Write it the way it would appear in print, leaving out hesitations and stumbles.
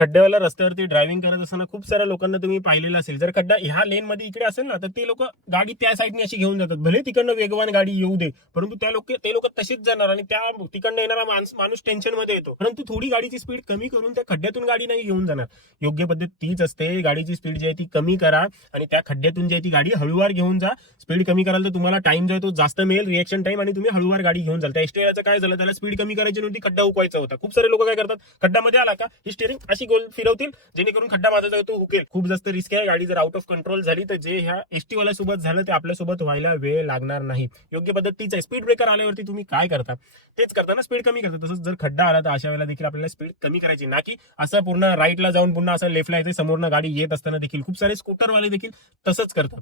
खड्ड्यावाल्या रस्त्यावरती ड्रायव्हिंग करत असताना खूप साऱ्या लोकांना तुम्ही पाहिलेलं असेल, जर खड्डा ह्या लेन मध्ये इकडे असेल ना, तर ते लोक गाडी त्या साईडने अशी घेऊन जातात. भले तिकडनं वेगवान गाडी येऊ दे, परंतु ते लोक तशीच जाणार आणि त्या तिकडनं येणारा माणूस टेन्शन मध्ये येतो. परंतु थोडी गाडीची स्पीड कमी करून त्या खड्ड्यातून गाडी नाही घेऊन जाणार. योग्य पद्धत तीच असते. गाडीची स्पीड जी आहे ती कमी करा आणि त्या खड्ड्यातून जी आहे ती गाडी हळूवार घेऊन जा. स्पीड कमी कराल तर तुम्हाला टाइम जो आहे तो जास्त मिळेल, रिएक्शन टाइम, आणि तुम्ही हळूवार गाडी घेऊन जाल. त्या स्टेअरचं काय झालं, त्याला स्पीड कमी करायची नव्हती, खड्डा उकवायचा होता. खूप सारे लोक काय करतात, खड्ड्यामध्ये आला का ही स्टेअरिंग अशी गोल फिरवतील जेणेकरून खड्डा माझा जो तो हुकेल. खूप जास्त रिस्क आहे. गाडी जर आउट ऑफ कंट्रोल झाली तर जे ह्या एसटी वाल्या सोबत झालं ते आपल्यासोबत व्हायला वेळ लागणार नाही. योग्य पद्धत तीच आहे. स्पीड ब्रेकर आल्यावरती तुम्ही काय करता, तेच करता ना, स्पीड कमी करता. तसंच जर खड्डा आला तर अशा वेळेला देखील आपल्याला स्पीड कमी करायची, ना की असं पूर्ण राईटला जाऊन पुन्हा असं लेफ्टला येते समोरनं गाडी येत असताना देखील. खूप सारे स्कूटरवाले देखील तसंच करतात.